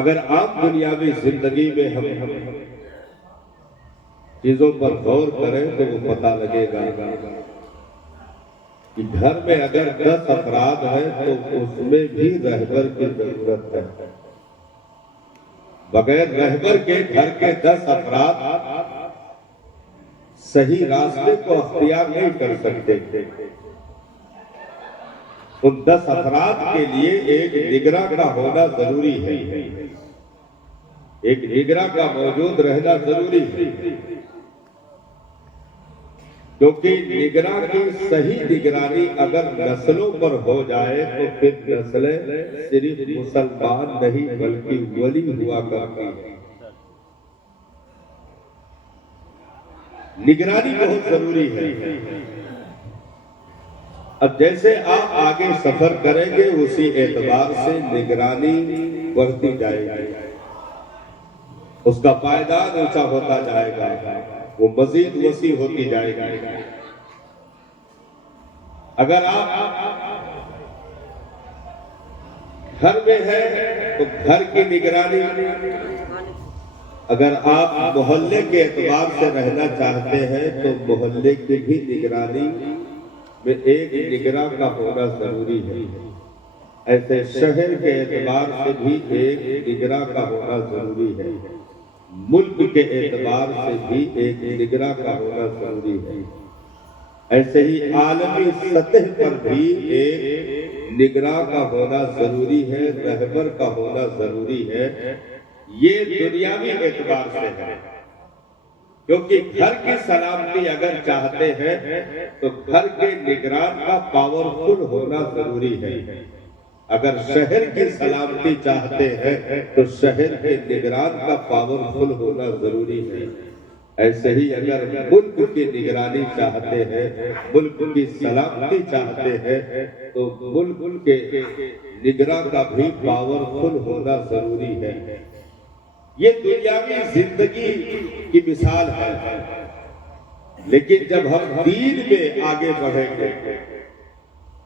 अगर आप दुनियावी जिंदगी में हम चीजों पर गौर करें तो वो पता लगेगा कि घर में अगर 10 अफराद हैं तो उसमें भी रहबर की जरूरत है। बगैर रहबर के घर के 10 अफराद सही रास्ते को अख्तियार नहीं कर सकते। उन 10 अफराद के लिए एक निगरां का होना जरूरी है, एक निगरां का मौजूद रहना जरूरी है, क्योंकि निगरां की सही निगरानी अगर नस्लों पर हो जाए तो फिर नस्लें सिर्फ मुसलमान नहीं बल्कि वली हुआ करती है। निगरानी बहुत जरूरी है। अब जैसे आप आगे सफर करेंगे उसी एतबार से निगरानी बढ़ती जाएगी, उसका पायदान ऊंचा होता जाएगा, वो मजीद वसी होती जाएगी। अगर आप घर में है तो घर की निगरानी, अगर आप मोहल्ले के एतबार से रहना चाहते हैं तो मोहल्ले की भी निगरानी में एक निगरां का होना जरूरी है। ऐसे शहर के एतबार से भी एक निगरां का होना जरूरी है। मुल्क के एतबार से भी एक निगरां का होना जरूरी है। ऐसे ही आलमी सतह पर भी एक निगरां का होना जरूरी है, रहबर का होना जरूरी है। ये दुनियावी एतबार से है, क्योंकि घर की सलामती अगर चाहते हैं तो घर के निगरान का पावरफुल होना जरूरी है। अगर शहर की सलामती चाहते हैं तो शहर के निगरान का पावरफुल होना जरूरी है। ऐसे ही अगर मुल्क की निगरानी चाहते हैं, मुल्क की सलामती चाहते हैं तो मुल्क के निगरान का भी पावरफुल होना जरूरी है। ये दुनियावी जिंदगी की मिसाल है, लेकिन जब हम दीन में आगे बढ़ेंगे,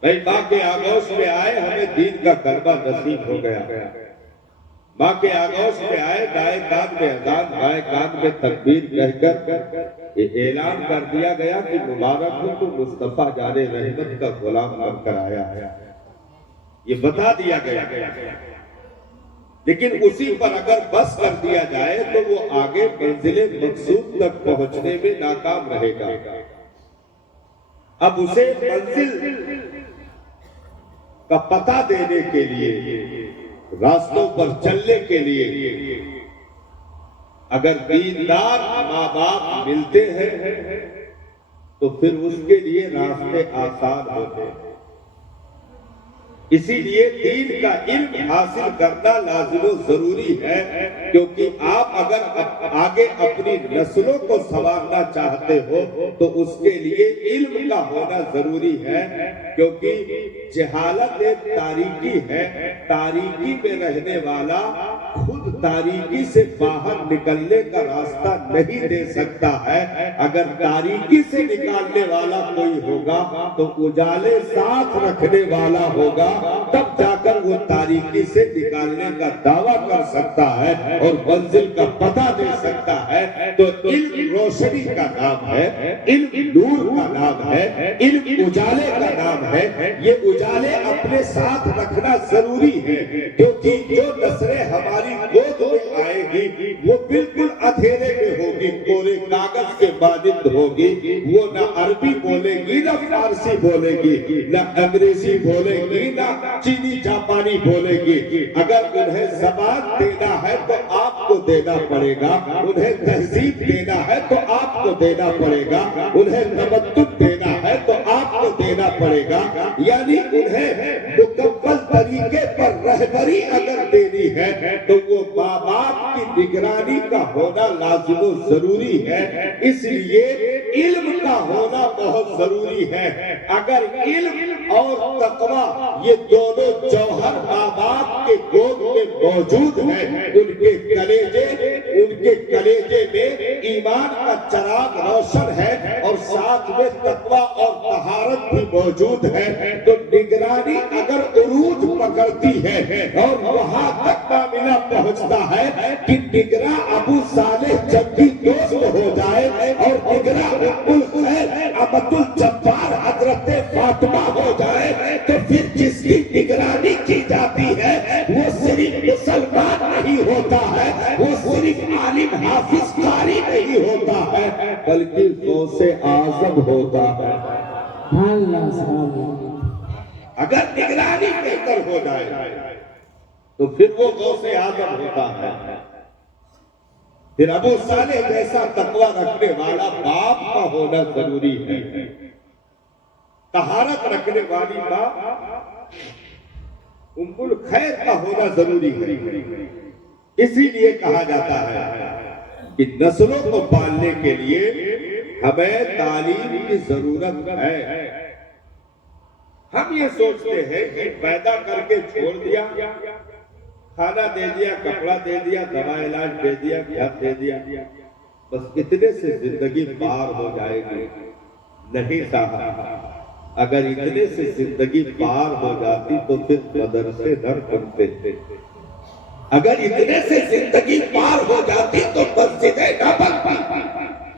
भाई माँ के आगोश में आए हमें दीन का कलमा नसीब हो गया, माँ के आगोश में आए दाएं कान में अजान बाएं कान में तकबीर कहकर ये ऐलान कर दिया गया कि मुबारक हो तो मुस्तफा जाने रहमत का गुलाम बनकर आया है, ये बता दिया गया। लेकिन उसी पर अगर बस कर दिया जाए तो वो आगे मंजिले मकसूद तक पहुंचने में नाकाम रहेगा। अब उसे मंजिल का पता देने के लिए, रास्तों पर चलने के लिए अगर दीनदार माँ बाप मिलते हैं तो फिर उसके लिए रास्ते आसान होते हैं। इसीलिए दीन का इल्म हासिल करना लाजिम जरूरी है, क्योंकि आप अगर आगे अपनी नस्लों को संवारना चाहते हो तो उसके लिए इल्म का होना जरूरी है, क्योंकि जहालत एक तारीकी है। तारीकी में रहने वाला खुद तारीकी से बाहर निकलने का रास्ता नहीं दे सकता है। अगर तारीकी से निकालने वाला कोई होगा तो उजाले साथ रखने वाला होगा, तब जाकर वो तारीकी से निकालने का दावा कर सकता है और मंजिल का पता दे सकता है। तो इल्म रोशनी का नाम है, इल्म नूर का नाम है, इल्म उजाले का नाम है। ये उजाले अपने साथ रखना जरूरी है, क्योंकि जो नस्लें हमारी गोद में आएगी वो बिल्कुल अंधेरे में होगी, कोरे कागज के मानिंद होगी। वो ना अरबी बोलेगी, ना फारसी बोलेगी, ना अंग्रेजी बोलेगी, ना चीनी जापानी बोलेगी। अगर उन्हें ज़बान देना है तो आपको देना पड़ेगा, उन्हें तहजीब देना है तो आपको देना पड़ेगा, उन्हें तमद्दुन देना है तो आपको देना पड़ेगा। यानी उन्हें मुकम्मल तरीके पर रहबरी अगर देनी है तो वो माँ बाप की निगरानी का होना लाजिम जरूरी है। इसलिए इल्म का होना बहुत जरूरी है। अगर इल्म और तकवा ये दोनों जौहर माँ बाप के गोद में मौजूद है, उनके कलेजे में ईमान का चराग रोशन है और साथ में तकवा और तहारत भी मौजूद है, तो निगरानी अगर उरूज पकड़ती है और वहां तक मामला पहुंचता है कि निगरा अबू सालेह जब भी दोस्त हो जाए और निगरा उम्मुल खैर अब्दुल जब्बार हजरत फातिमा हो जाए तो फिर जिसकी निगरानी की जाती है वो सिर्फ मुसलमान नहीं होता है, वो सिर्फ आलिम हाफिज कारी नहीं होता है, बल्कि गौसे आजम होता है। अगर निगरानी बेहतर हो जाए तो फिर वो गौसे आजम होता है। फिर अबू सालेह जैसा तकवा रखने वाला बाप का होना जरूरी है, तहारत रखने वाली बाप उम्मुल खैर का होना जरूरी है। इसीलिए कहा जाता है कि नस्लों को पालने के लिए हमें तालीम की जरूरत है। हम ये सोचते हैं कि पैदा करके छोड़ दिया, खाना दे दिया, कपड़ा दे दिया, दवा इलाज दे दिया, घर दे दिया, बस इतने से जिंदगी पार हो जाएगी। नहीं साहब, अगर इतने से जिंदगी पार हो जाती तो फिर मदरसे न बनते थे। अगर इतने से जिंदगी पार हो जाती तो मस्जिदें न बनती।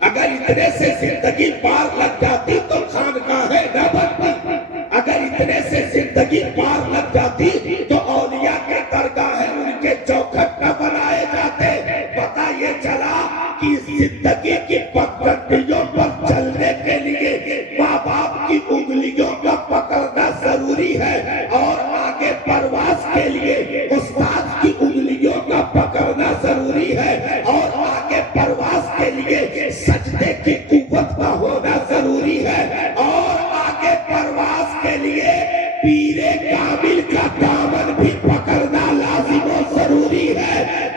अगर इतने से जिंदगी पार लग जाती तो खानकाहें न बनती। अगर इतने से जिंदगी पार लग जाती तो औलिया के दरगाहें, उनके चौखट न बनाए जाते। पता ये चला कि जिंदगी की पगडंडियों पर चलने के लिए माँ बाप की उंगलियों का पकड़ना जरूरी है और आगे परवास के लिए उस्ताद की उंगलियों का पकड़ना जरूरी है और आगे परवास के लिए सजदे की कुव्वत का होना जरूरी है और आगे परवास के लिए पीरे काबिल का दामन भी पकड़ना लाजिम और जरूरी है।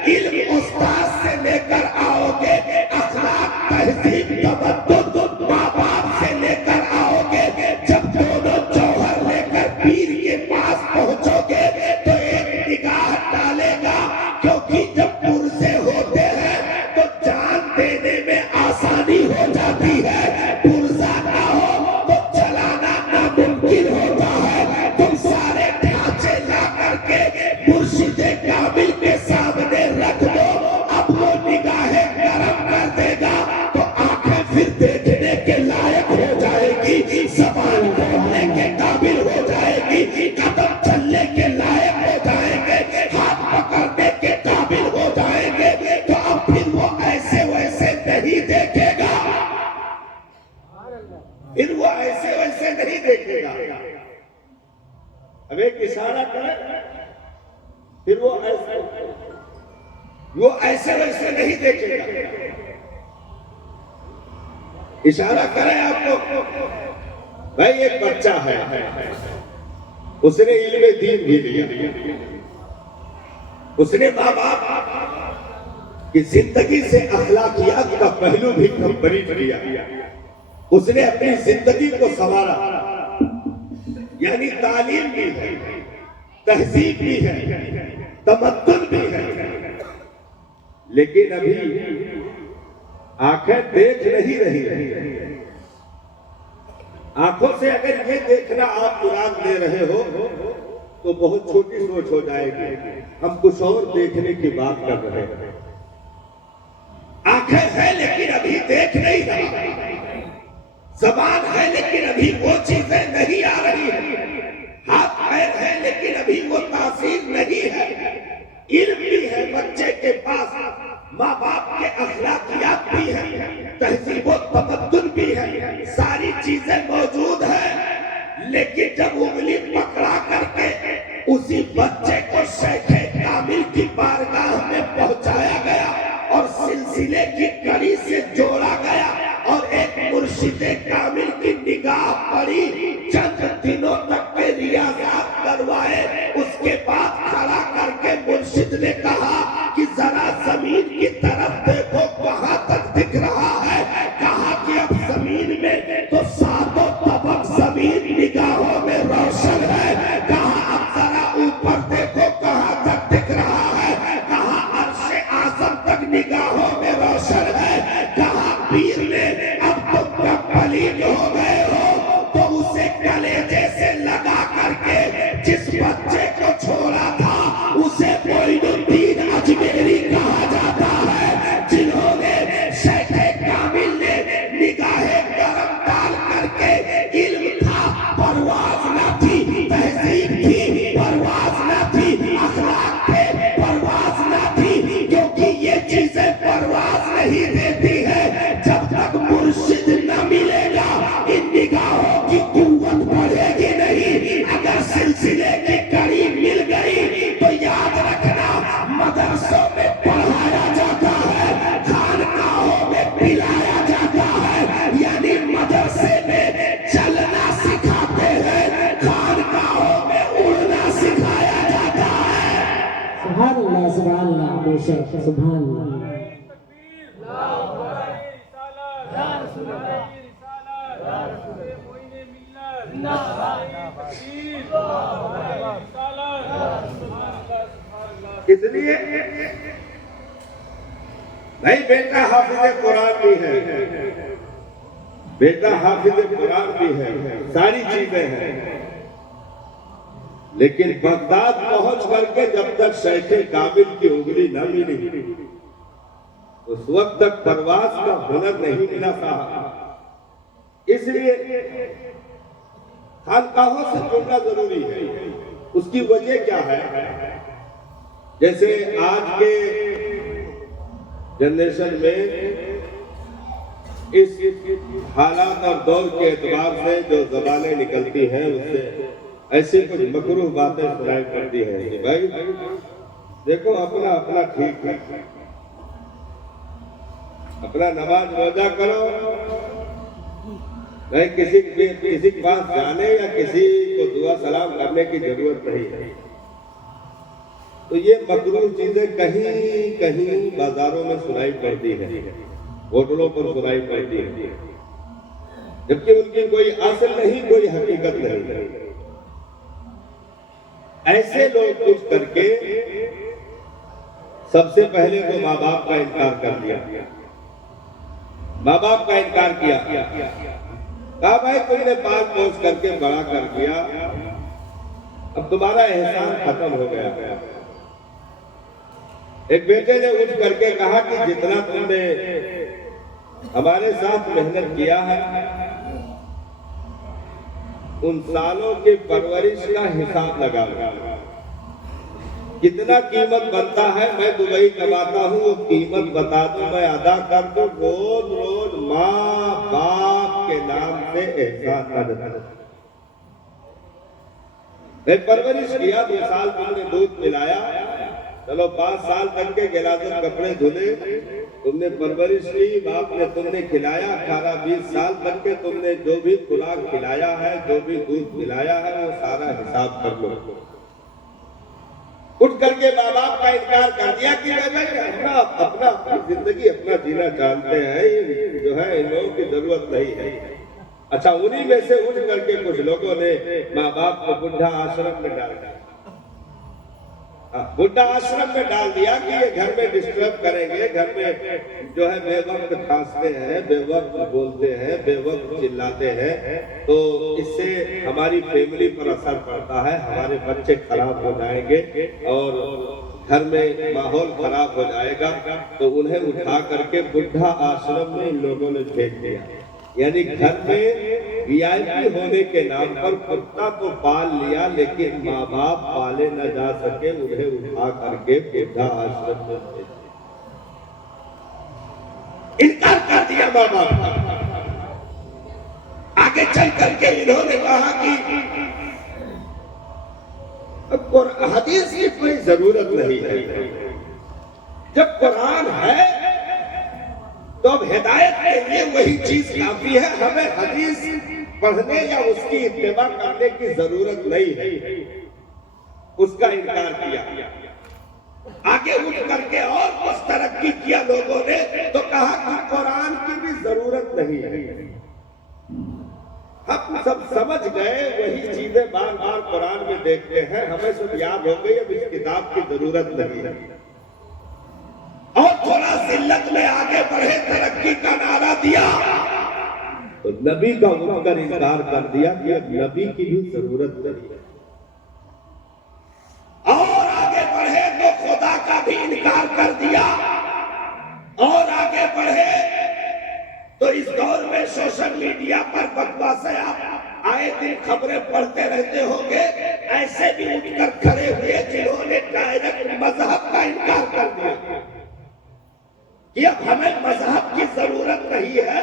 इल्म उस्ताद से लेकर आओगे, अखलाक तहजीब तमद्दुन माँ बाप से लेकर आओगे। जब दोनों जौहर लेकर पीर के पास पहुंचोगे तो एक निगाह डालेगा, क्योंकि जब पुरसे होते हैं तो जान देने में आसानी हो जाती है। पुरजा ना हो तो चलाना नामुमकिन होता है। तुम सारे ढांचे ला करके मुर्शिदे काबिल के सामने रख दो, अब वो निगाहें गरम कर देगा तो आंखें फिर देखने के लायक हो जाएगी, ज़बान बोलने के काबिल हो जाएगी, कदम चलने के लायक हो जाएंगे, हाथ पकड़ने के काबिल हो जाएंगे। तो अब फिर वो ऐसे वैसे नहीं देखेगा, फिर वो ऐसे वैसे नहीं देखेगा। अब एक इशारा करे फिर वो ऐसे वैसे नहीं देखेगा। इशारा करे आपको, भाई एक बच्चा है, उसने इल्मे दीन भी लिया, उसने माँ बाप की जिंदगी से अखलाकियात का पहलू भी कंप्लीट किया, उसने अपनी जिंदगी को संवारा, यानी तालीम भी है, तहजीब भी है, तमद्दुन भी है, लेकिन अभी आंखें देख नहीं रही। आंखों से अगर ये देखना आप मुराद ले रहे हो तो बहुत छोटी सोच हो जाएगी। हम कुछ और देखने की बात कर रहे हैं। आंखें हैं लेकिन अभी देख नहीं रही, ज़बान है लेकिन अभी वो चीजें नहीं आ रही है, हाथ पैर है लेकिन अभी वो तासीर नहीं है। इल्म भी है बच्चे के पास, माँ बाप के अखलाकियात भी है, तहजीब व तमद्दुन भी है, सारी चीजें मौजूद है, लेकिन जब उंगली पकड़ा करके उसी बच्चे को शेखे कामिल की बारगाह में पहुंचाया गया और सिलसिले की कड़ी से जोड़ा गया और एक मुर्शिदे कामिल की निगाह पड़ी, चंद दिनों तक के रियाज़ात करवाए, उसके बाद खड़ा करके मुर्शिद ने कहा कि जरा जमीन की तरफ देखो कहां तक दिख रहा है। कहा कि अब जमीन में तो सातों तबक जमीन निगाहों में रोशन है। कहा अब जरा ऊपर देखो कहां तक दिख रहा है। कहा अर्शे आज़म तक निगाहों में रोशन है। कहा पीर ने अब तुम जब पलीद हो गए हो तो उसे कलेजे से लगा करके जिस बच्चे को छोड़ा था उसे मोइनुद्दीन अजमेरी नहीं देती है। जब तक मुर्शिद न मिलेगा इन निगाहों की कुव्वत बढ़ेगी नहीं। अगर सिलसिले की कड़ी मिल गई तो याद रखना, मदरसों में पढ़ाया जाता है, खानकाहों में पिलाया जाता है। यानी मदरसे में चलना सिखाते हैं, खानकाहों में उड़ना सिखाया जाता है। सुभान अल्लाह, सुभान अल्लाह, बेशक सुभान अल्लाह। इसलिए नहीं, बेटा हाफिज कुरान भी है, बेटा हाफिज कुरान भी है, सारी चीजें हैं, लेकिन बगदाद पहुंच करके जब तक शेखे काबिल की उंगली न मिली उस वक्त तक परवाज का हुनर नहीं मिला था। इसलिए खानकाहों से जुड़ना जरूरी है। उसकी वजह क्या है? जैसे आज के जनरेशन में इस हालात और दौर के एतबार से जो ज़बानें निकलती हैं उससे ऐसी कुछ मकरूह बातें सुनाई पड़ती हैं कि भाई देखो अपना अपना ठीक है, अपना नमाज रोजा करो, नहीं किसी के पास जाने या किसी को दुआ सलाम करने की जरूरत नहीं है। तो ये मकरूह चीजें कहीं कहीं बाजारों में सुनाई पड़ती है, होटलों पर सुनाई पड़ती है, जबकि उनकी कोई असल नहीं, कोई हकीकत नहीं। ऐसे लोग कुछ करके सबसे पहले तो माँ बाप का इनकार कर दिया, माँ बाप का इनकार किया, कहा भाई तुमने पाल पोस करके बड़ा कर दिया, अब तुम्हारा एहसान खत्म हो गया। एक बेटे ने उठ करके कहा कि जितना तुमने हमारे साथ मेहनत किया है उन सालों की परवरिश का हिसाब लगा, कितना कीमत बनता है, मैं दुबई कमाता हूँ, वो कीमत बता दूं, मैं अदा कर दूं। रोज रोज माँ बाप के नाम से एहसान अदा, मैं परवरिश किया, 2 साल तुमने दूध पिलाया, चलो 5 साल तक के गिलास कपड़े धुले, तुमने परवरिश की, बाप ने तुमने खिलाया, 18-20 साल तक के तुमने जो भी खुराक खिलाया है, जो भी दूध पिलाया है, वो सारा हिसाब कर लो। उठ करके माँ बाप का इनकार कर दिया कि अपना अपना जिंदगी अपना जीना जानते हैं, ये जो है इन लोगों की जरूरत नहीं है। अच्छा, उन्हीं में से उठ करके कुछ लोगों ने माँ बाप को बुढ़ा आश्रम में डाल दिया, बुढ़ा आश्रम में डाल दिया कि ये घर में डिस्टर्ब करेंगे, घर में जो है बेवक्त खांसते हैं, बेवक्त बोलते हैं, बेवक्त चिल्लाते हैं, तो इससे हमारी फैमिली पर असर पड़ता है, हमारे बच्चे खराब हो जाएंगे और घर में माहौल खराब हो जाएगा। तो उन्हें उठा करके बुढ़ा आश्रम में इन लोगों ने भेज दिया। यानी घर में वीआईपी होने के नाम पर कुत्ता तो पाल लिया, लेकिन माँ बाप पाले न जा सके, उन्हें उठा करके बुढ़ा आश्रम में भेज दिया, इनकार कर दिया माँ बाप। आगे चल करके इन्होंने कहा कि अब हदीस की कोई जरूरत नहीं है, जब कुरान है तो अब हिदायत के लिए वही चीज काफी है, हमें हदीस पढ़ने या उसकी इत्तेबा करने की जरूरत नहीं है। उसका इनकार किया। आगे उठ करके और कुछ तरक्की किया लोगों ने, तो कहा कि कुरान की भी जरूरत नहीं है। हम सब समझ गए, वही चीजें बार बार कुरान में देखते हैं, हमें सब याद हो गई, अब इस किताब की जरूरत नहीं है। और थोड़ा जिल्लत में आगे बढ़े, तरक्की का नारा दिया, तो नबी का उठकर इनकार कर दिया कि अब नबी की भी जरूरत नहीं है। और आगे बढ़े तो खुदा का भी इनकार कर दिया, और आगे बढ़े तो इस दौर में सोशल मीडिया पर बकवासें आप आए दिन खबरें पढ़ते रहते होंगे, ऐसे भी उठकर खड़े हुए जिन्होंने डायरेक्ट मजहब का इनकार कर दिया। कि अब हमें मजहब की जरूरत नहीं है,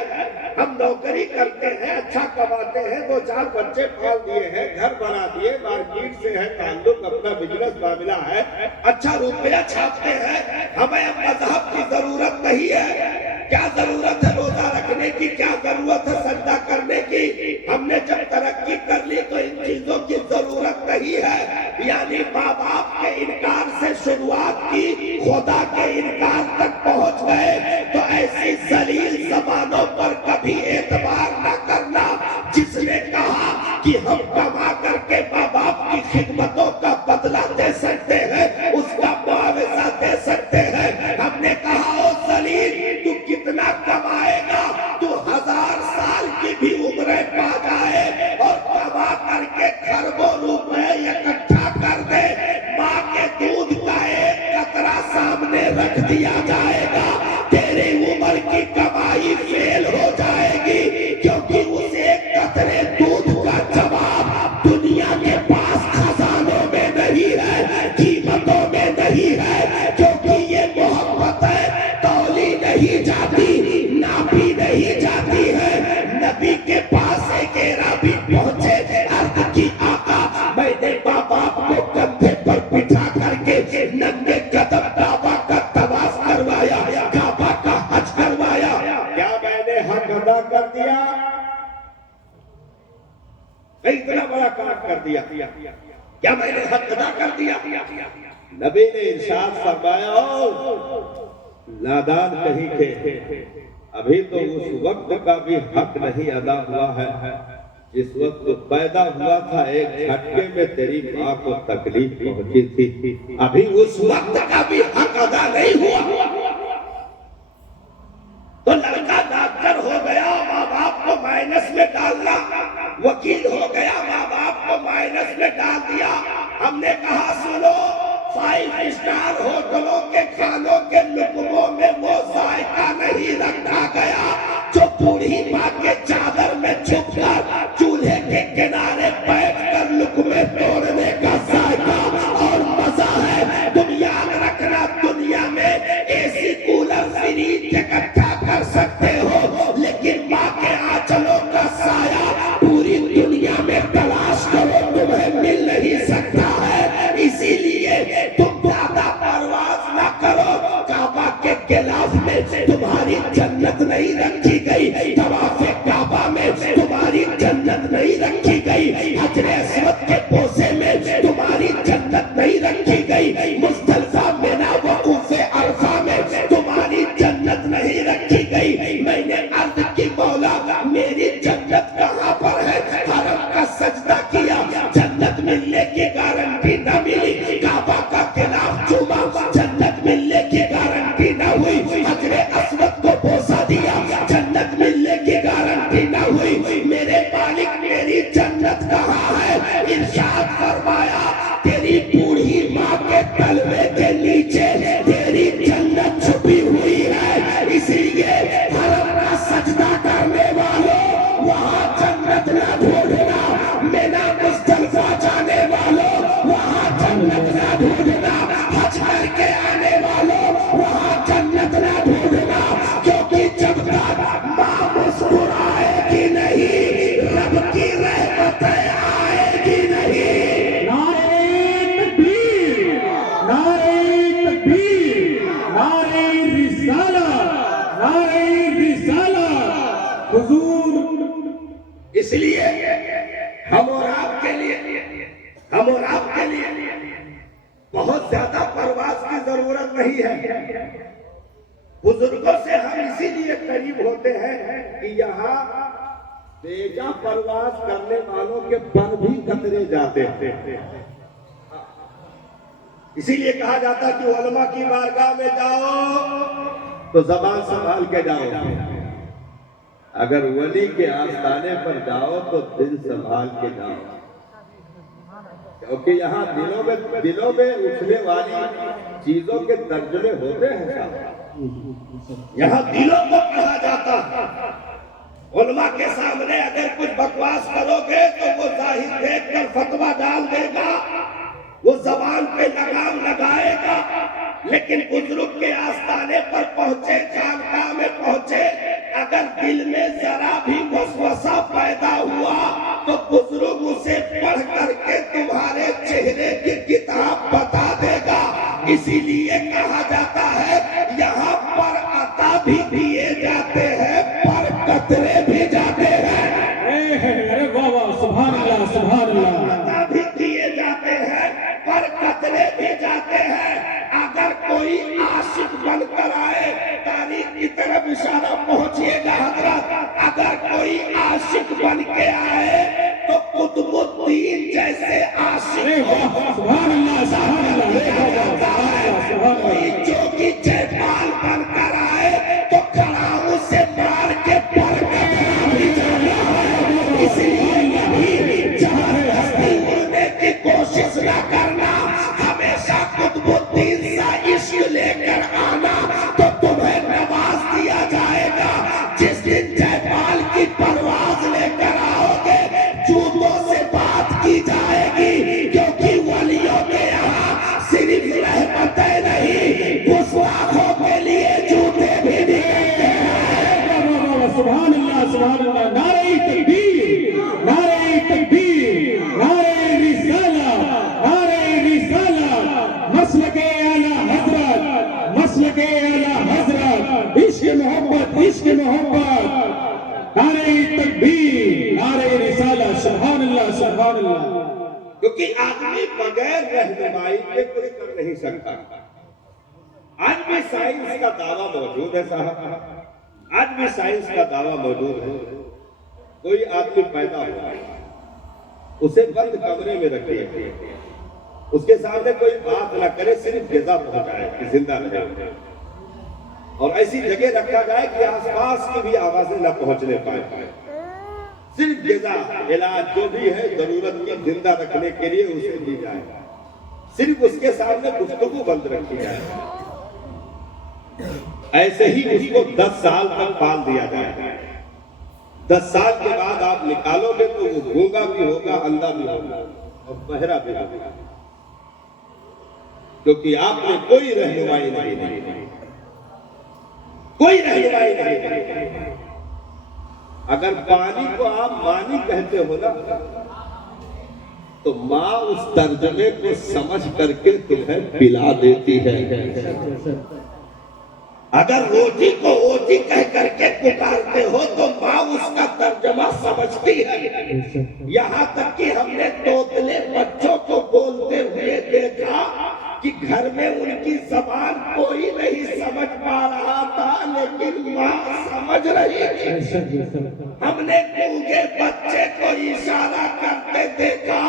हम नौकरी करते हैं, अच्छा कमाते हैं, 2-4 बच्चे पाल दिए हैं, घर बना दिए, मार्केट से है ताल्लुक, अपना बिजनेस मामला है, अच्छा रुपया छापते हैं, हमें अब मजहब की जरूरत नहीं है। क्या जरूरत है रोजा रखने की, क्या जरूरत है सजदा करने की? हमने जब तरक्की कर ली तो इन चीजों की जरूरत नहीं है। यानी माँ बाप के इनकार से शुरुआत की, खुदा के इनकार तक पहुंच गए। तो ऐसी जलील जबानों पर कभी एतबार न करना। जिसने कहा कि हम कमा करके माँ बाप की खिदमतों का बदला दे सकते हैं, उसका मुआवजा दे सकते हैं, हमने कहा ओ जलील तू कितना कमाएगा, तू 1000 साल की भी उम्र पा जाए और कमा करके खरबों रुपए इकट्ठा कर दे, माँ के दूध का एक कतरा सामने रख दिया जाएगा, तेरी उम्र की कमाई फेल हो जाएगी। क्योंकि उस एक कतरे दूध का जवाब दुनिया के पास खजानों में नहीं है, कीमतों में नहीं है। क्योंकि ये मोहब्बत है, तौली नहीं जाती, नापी नहीं जाती है। नबी के पास एक एराबी पहुंचे, अर्ज की आका मैंने माँ बाप को कंधे पर बिठा करके नंगे कदम काबा का तवाफ करवाया, काबा का हज करवाया। क्या मैंने हक अदा कर दिया? इतना बड़ा काम कर दिया, क्या मैंने हक अदा कर दिया? नबी ने इरशाद फरमाया, ओ नादान कहीं के, अभी तो उस वक्त का भी हक नहीं अदा हुआ है जिस वक्त तो पैदा हुआ था। एक झटके में तेरी माँ को तकलीफ पहुंची थी, अभी उस वक्त का भी हक अदा नहीं हुआ। तो लड़का डॉक्टर हो गया, माँ बाप को माइनस में डालना, वकील हो गया, माँ बाप को माइनस में डाल दिया। हमने कहा सुनो, 5 स्टार होटलों के खानों के लुकमों में वो जायका नहीं रखा गया जो बूढ़ी माँ के चादर में छुपकर चूल्हे के किनारे बैठकर लुकमे तोड़ने का जायका और मजा है। तुम याद रखना, दुनिया में एसी कूलर फ्रिज इकट्ठा कर सकते हो, लेकिन माँ के आंचलों का साया पूरी दुनिया में तलाश करो, तुम्हें मिल नहीं सकता है। इसीलिए तुम ज्यादा परवाज न करो। काबा के गिलाफ में तुम्हारी जन्नत नहीं रखी गई, तवाफ़े काबा में तुम्हारी जन्नत नहीं रखी गई, हजरे अस्वद के पोसे में तुम्हारी जन्नत नहीं रखी गई, मुज़दलिफ़ा मिना वक़ूफ़े अरफा में तुम्हारी जन्नत नहीं रखी गई। मैंने अर्ज़ की मौला मेरी जन्नत कहाँ पर है? हरम का सजदा किया, जन्नत मिलने की गारंटी न मिली, काबा का खिलाफ चूमा, जन्नत मिलने की गारंटी न हुई, हजरे अस्वद को बोसा दिया, जन्नत मिलने की गारंटी न हुई। मेरे मालिक मेरी जन्नत कहाँ है? इरशाद फरमाया, तेरी बूढ़ी माँ के तलवे के नीचे तेरी जन्नत छुपी हुई है। इसलिए हरम का सजदा करने वालों वहाँ जन्नत न ढूंढना, मिना मुज़दलिफ़ा जाने वालों वहाँ जन्नत न ढूंढना, हज करके आने वालों वहाँ जन्नत न ढूंढना। क्योंकि जब तक माँ मुस्कुराएगी नहीं, रब की रहमत आएगी नहीं। नारे तकबीर, नारे तकबीर, नारे रिसाला, नारे रिसाला। हुजूर इसलिए हम और आपके लिए बहुत ज्यादा परवाज की जरूरत नहीं है। बुजुर्गों से हम इसीलिए करीब होते हैं कि यहाँ बेजा परवाज करने वालों के पर भी कतरे जाते हैं। इसीलिए कहा जाता कि उलमा की बारगाह में जाओ तो जबान संभाल के जाओ, अगर वली के आस्थाने पर जाओ तो दिल संभाल के जाओ, क्योंकि यहाँ दिलों में उठने वाली चीजों के तर्जुमे होते हैं साहब। यहाँ दिलों को पढ़ा जाता है। उलमा के सामने अगर कुछ बकवास करोगे तो वो जाहिर देखकर फतवा डाल देगा, वो जबान पे लगाम लगाएगा, लेकिन बुजुर्ग के आस्थाने पर पहुंचे, खानकाह में पहुंचे, अगर दिल में जरा भी वसवसा पैदा हुआ तो बुजुर्ग उसे पढ़ करके तुम्हारे चेहरे की किताब बता देगा। इसीलिए कहा जाता है यहाँ पर अता भी दिए जाते हैं, पर कतरे भी जाते हैं। अरे वाह वाह, सुभान अल्लाह, सुभान अल्लाह। अता भी दिए जाते हैं, पर कतरे भी जाते हैं। अगर कोई आशिक बनकर आए, तारीख की तरफ इशारा पहुंचिएगा हजरत, अगर कोई आशिक बन के आए तो कुतुबुद्दीन जैसे आशिक सुभान अल्लाह, सुभान अल्लाह। कोई जोगी जयपाल बनकर आए तो खड़ाऊ से मार के पर कतरा भी जाता है। इसलिए कभी जबरदस्ती उड़ने की कोशिश न करना, हमेशा कुतुबुद्दीन सा इश्क लेकर आना तो तुम्हें नवाज दिया जाएगा। जिस दिन जयपाल की परवाज लेकर आओगे, जूतों से बात की जाएगी, क्योंकि वलियों के यहाँ सिर्फ रहमतें नहीं, गुस्ताखों के लिए जूते भी निकलते हैं। सुभान अल्लाह, सुभान अल्लाह। नारे तकबीर, नारे तकबीर, नारे रिसाला, नारे रिसाला। मसलके आला हजरत, मसलके आला हजरत। इश्क मोहब्बत, इश्क मोहब्बत। नारे तकबीर, नारे रिसाला। सुभान अल्लाह, सुभान अल्लाह। क्योंकि आदमी बगैर रहनुमाई के कुछ कर नहीं सकता। आज भी साइंस का दावा मौजूद है साहब, आज भी साइंस का दावा मौजूद है। कोई आदमी पैदा हुआ, उसे बंद कमरे में रखिए, उसके सामने कोई बात ना करे, सिर्फ ग़िज़ा पहुंचाए कि जिंदा रहे, और ऐसी जगह रखा जाए कि आसपास की भी आवाजें न पहुंचने पाए। सिर्फ ग़िज़ा, इलाज जो भी है जरूरत की जिंदा रखने के लिए उसे दी जाए, सिर्फ उसके सामने गुफ्तगू बंद रखी जाए। ऐसे ही उसको 10 साल तक पाल दिया जाए। 10 साल के बाद आप निकालोगे तो वो गूंगा भी होगा, अंधा भी होगा और बहरा भी होगा, क्योंकि आपने कोई रहनुमाई नहीं दी, कोई रहनुमाई नहीं दी। अगर पानी को आप मानी कहते हो ना, तो माँ उस तर्जमे को समझ करके तुम्हें पिला देती है। अगर रोटी को ओटी कह करके पुकारते हो तो माँ उसका तर्जमा समझती है। यहाँ तक कि हमने तोतले बच्चों को बोलते हुए देखा कि घर में उनकी जबान कोई नहीं समझ पा रहा था, लेकिन माँ समझ रही थी। हमने गूंगे बच्चे को इशारा करते देखा,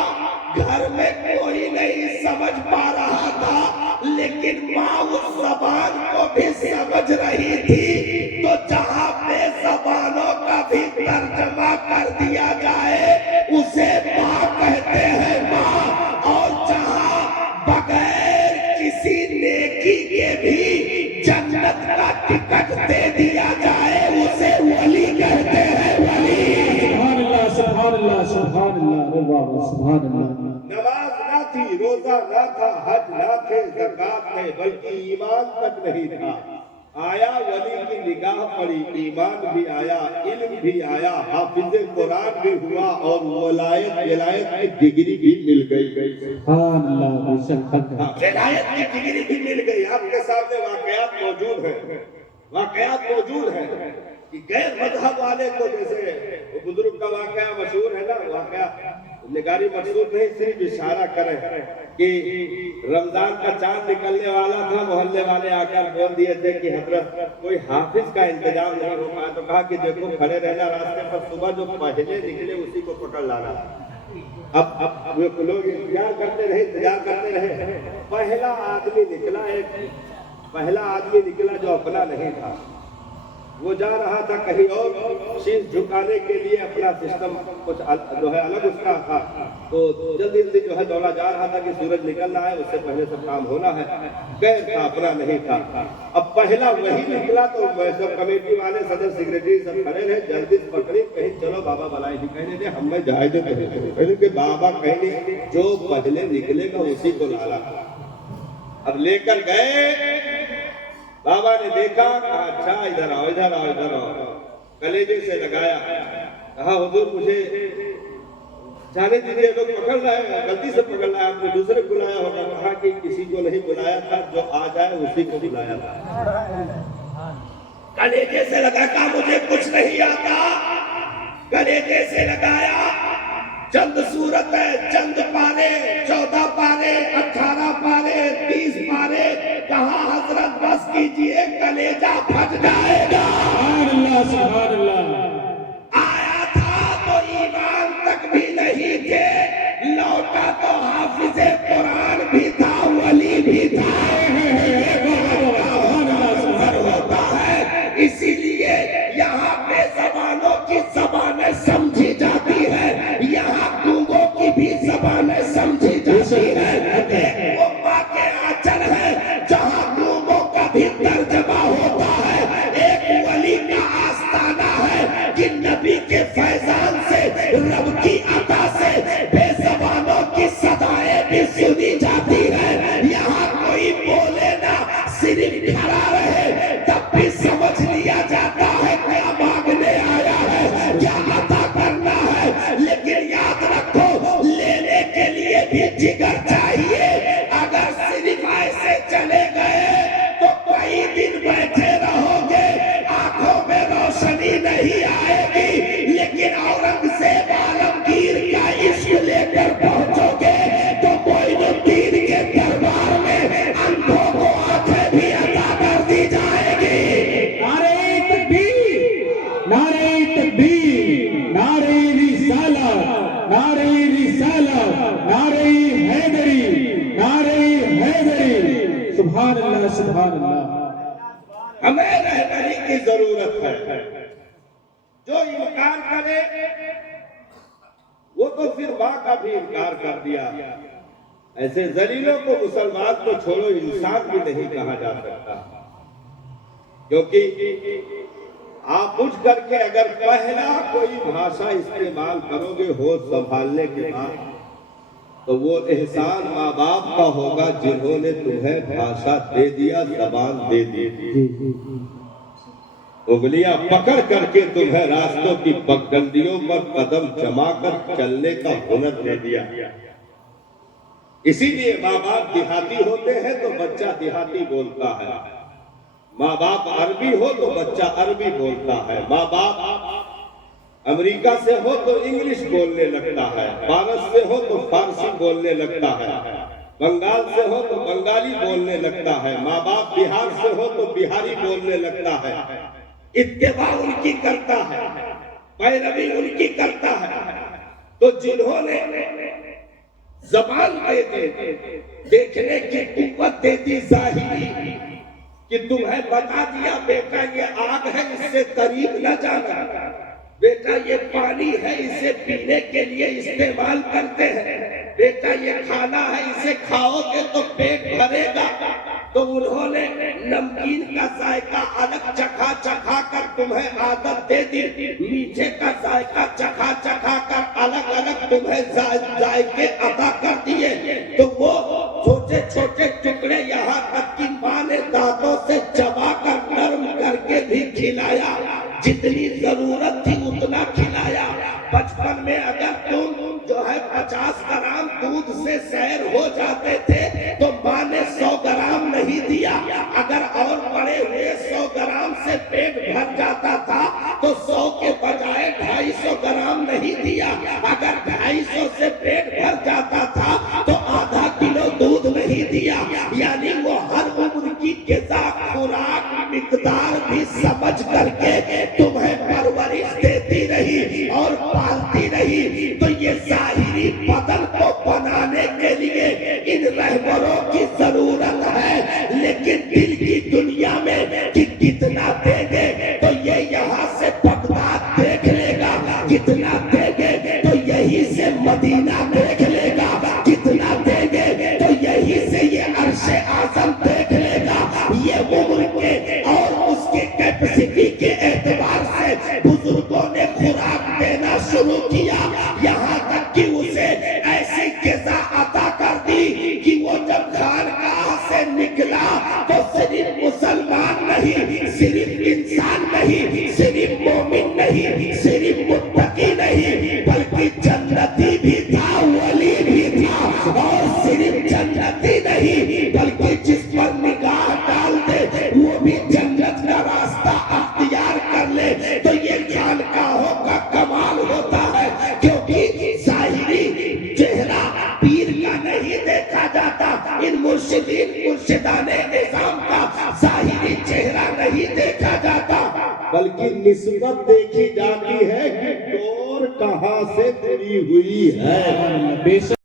घर में कोई नहीं समझ पा रहा था, लेकिन माँ उस जबान को भी समझ रही थी। तो जहाँ बेज़बानों का भी तर्जमा कर दिया जाए उसे माँ कहते हैं माँ, और जहाँ बगैर किसी नेकी के भी जन्नत का टिकट दे दिया जाए उसे वली कहते हैं, वली। सुभान अल्लाह, सुभान अल्लाह, सुभान अल्लाह। अरे वाह वाह, सुभान अल्लाह। नमाज ना थी, रोजा ना था, हज ना थे, ज़कात नहीं, बल्कि ईमान तक नहीं था। आया वली की निगाह पड़ी, ईमान भी आया, इल्म भी आया, हाफिज़े कुरान भी हुआ और विलायत की डिग्री भी मिल गई। सुभान अल्लाह, बेशक विलायत की डिग्री भी मिल गई। आपके सामने वाकयात मौजूद है, वाकयात मौजूद है कि गैर मजहब वाले को, जैसे वो बुजुर्ग का वाकया मशहूर है ना, वाकया निगारी मकसूद नहीं, सिर्फ इशारा करें कि रमजान का चांद निकलने वाला था, मोहल्ले वाले आकर बोल दिए थे कि हजरत कोई हाफिज का इंतजाम नहीं हो पाया, तो कहा कि देखो खड़े रहना रास्ते पर, सुबह जो पहले निकले उसी को पकड़ लाना। अब लोग इंतजार करते रहे, पहला आदमी निकला, एक पहला आदमी निकला जो अपना नहीं था, वो जा रहा था कहीं और, शीश झुकाने के लिए अपना सिस्टम कुछ जो है अलग उसका था, तो जल्दी जल्दी जो है दौड़ा जा रहा था कि सूरज निकल रहा है, उससे पहले सब काम होना है, गैर था, अपना नहीं था। अब पहला वही निकला तो सब कमेटी वाले, सदस्य, सेक्रेटरी सब खड़े रहे, जल्दी पकड़ी, कहीं चलो बाबा बुलाए जी, कहने दे हमें जाए दे, कहने के बाबा कहने जो पहले निकलेगा उसी को लाना। अब लेकर गए, बाबा ने देखा, कहा अच्छा इधर आओ इधर आओ इधर आओ, कलेजे से लगाया, कहा हुजूर मुझे जाने दीजिए, लोग पकड़ रहे हैं, गलती से पकड़ रहा है, आपने दूसरे बुलाया होगा। कहा कि किसी को नहीं बुलाया था, जो आ जाए उसी को बुलाया था। कलेजे से लगा, कहा मुझे कुछ नहीं आता, कलेजे से लगाया, चंद सूरत है, चंद पारे, 14 पारे, 18 पारे, 30 पारे, कहा हजरत बस कीजिए, कलेजा फट जाएगा। सुभान अल्लाह। आया था तो ईमान तक भी नहीं थे, लौटा तो हाफिज़े कुरान भी था, वली भी था। होता है, इसीलिए यहाँ पे जबानों की जबानें समझी जाती है, यहाँ गूंगों की भी जबानें समझी जाती है। एक उम्मा के आंचल है जहाँ गूंगों का भी तर्जमा होता है, एक वली का आस्ताना है कि नबी के फैजान से, रब की अता से बेज़बानों की सदाएं भी सुनी जाती है। यहाँ कोई बोले ना, सिर्फ खड़ा रहे, तब भी समझ लिया जाता है क्या मांगने आया है, क्या अता करना है। लेकिन याद रखो, लेने के लिए भी जिगर चाहिए। अगर सिर्फ ऐसे चले गए तो कई दिन बैठे रहोगे, आंखों में रोशनी नहीं आएगी। लेकिन औरंगजेब आलमगीर का इश्क लेकर पहुंचोगे तो मोइनुद्दीन के दरबार में अंधों को आंखें भी अता कर दी जाएगी। नारे तकबीर, नारे तकबीर, नारे रिसालत, नारे रिसालत, नारे हैदरी, नारे हैदरी। सुभान अल्लाह, सुभान अल्लाह। हमें रहबरी की जरूरत है। जो इनकार करे वो तो फिर माँ का भी इनकार कर दिया। ऐसे जलीलों को मुसलमान को छोड़ो, इंसान भी नहीं कहा जा सकता, क्योंकि आप उठ करके अगर पहला कोई भाषा इस्तेमाल करोगे होश संभालने के बाद, तो वो एहसान माँ बाप का होगा जिन्होंने तुम्हें भाषा दे दिया, जबान दे दी, उंगलियां पकड़ करके तुम्हें रास्तों की पगडंडियों पर कदम जमाकर चलने का हुनर दे दिया। इसीलिए माँ बाप देहाती होते हैं तो बच्चा देहाती बोलता है, माँ बाप अरबी हो तो बच्चा अरबी बोलता है, माँ बाप अमेरिका से हो तो इंग्लिश बोलने लगता है, पारस से हो तो फारसी बोलने लगता है, बंगाल से हो तो बंगाली बोलने लगता है, माँ बाप बिहार से हो तो बिहारी बोलने लगता है। इत्तेबा उनकी करता है, पैरवी उनकी करता है। तो जिन्होंने जबान दे दी, देखने की कुव्वत दे दी जाहिरी, कि तुम्हें बता दिया बेटा ये आग है, इससे करीब न जाना, बेटा ये पानी है, इसे पीने के लिए इस्तेमाल करते हैं, बेटा ये खाना है, इसे खाओगे तो पेट भरेगा। तो उन्होंने नमकीन का जायका अलग चखा चखा कर तुम्हें आदत दे दी, मीठे का जायका चखा चखा कर अलग अलग तुम्हें जायके अता कर दिए। तो वो छोटे छोटे टुकड़े यहाँ तक की माँ ने दांतों से चबा कर नरम करके भी खिलाया, जितनी जरूरत थी उतना खिलाया। बचपन में अगर तुम जो है 50 ग्राम दूध से सैर हो जाते थे तो माँ ने 100 ग्राम नहीं दिया। अगर और बड़े हुए 100 ग्राम से पेट भर जाता था तो 100 के बजाय 250 ग्राम नहीं दिया। अगर 250 से पेट भर जाता था तो आधा किलो दूध नहीं दिया। यानी वो हर उम्र की ग़िज़ा खुराक मिकदार भी समझ करके तुम्हें परवरिश देती रही और पालती रही। तो ये ज़ाहिरी बदन को बनाने के लिए इन रहबरों की जरूरत है, लेकिन दिल की दुनिया में कि कितना देंगे तो ये यहाँ से बगदाद देख लेगा, कितना देंगे तो यहीं से मदीना देख लेगा, कितना देंगे तो यहीं से ये अर्शे आज़म देख लेगा। ये उम्र के और उसके कैपेसिटी के एतबार से बुजुर्गों ने खुराक देना शुरू किया, यहाँ तक कि उसे ऐसी ग़िज़ा अता कर दी कि वो जब खानकाह से नहीं, सिर्फ मोमिन नहीं, सिर्फ मुत्तकी नहीं, बल्कि जन्नती भी था, वली भी था। और सिर्फ जन्नती नहीं, बल्कि जिस पर निगाह डाल दे वो भी जन्नत का रास्ता अख्तियार कर ले। तो ये खानकाहों का कमाल होता है, क्योंकि जाहिरी चेहरा पीर का नहीं देखा जाता। इन मुर्शिदीन मुर्शिदाने निजाम का जाहिरी चेहरा नहीं देखा जाता, बल्कि निस्बत देखी जाती है कि डोर कहाँ से जुड़ी हुई है। बेशक